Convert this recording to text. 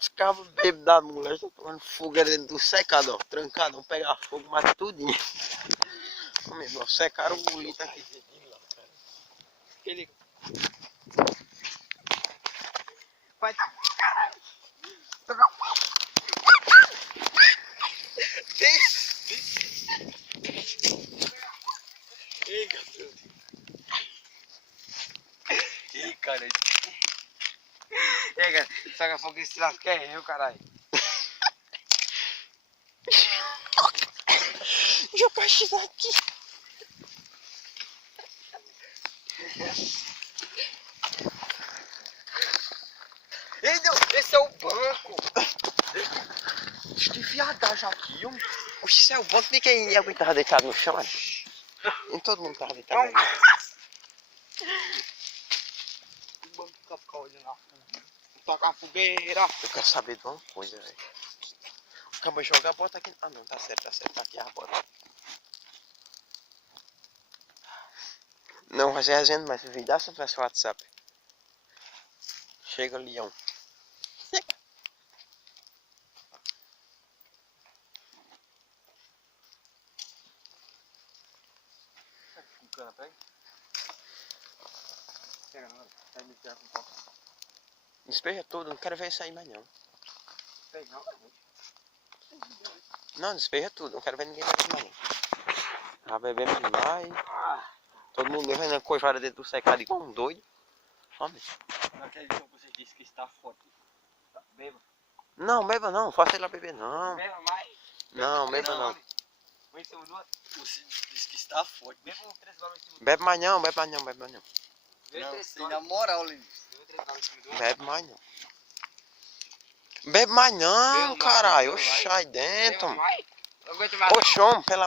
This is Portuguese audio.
Os cabos bêbados da mulher estão tomando fogueira dentro do secador, ó. Trancado, vão pegar fogo, mata tudinho. Ô, meu irmão, secaram o litro aqui. Ele... Vai. Desce. Ei, garoto. Ei, cara. Ei, cara. Pega fogo esse lado que é eu, caralho. Joga a X aqui. Ei, Deus, esse é o banco. Que viadagem aqui, homem. Oxe, esse é o banco de quem alguém tava deitado no chão, olha. Nem todo mundo tava deitado ali. O banco fica olhando na fogueira. Toca a fogueira. Eu quero saber de uma coisa, velho. Acabou de jogar a bota aqui. Ah, não, tá certo, tá aqui a bota. Não vai ser resenha, mas se virar se eu tivesse o WhatsApp. Chega, Leão. Despeja tudo, não quero ver isso aí mais não. Não, despeja tudo, não quero ver ninguém mais não. Vai beber mais. Todo mundo levando coivada dentro do secado igual um doido. Homem. Naquele dia você disse que está forte. Tá, beba. Não, beba não, faça ele lá beber não. Beba mais. Não, beba não. Você disse que está forte. Beba um 3 goles em cima do... Bebe mais não, bebe mais não, bebe mais não. Não, sem na moral, Linus. Bebe mais não. Bebe mais não, caralho. Oxe, aí dentro. Beba mais. Oxe, homem, pela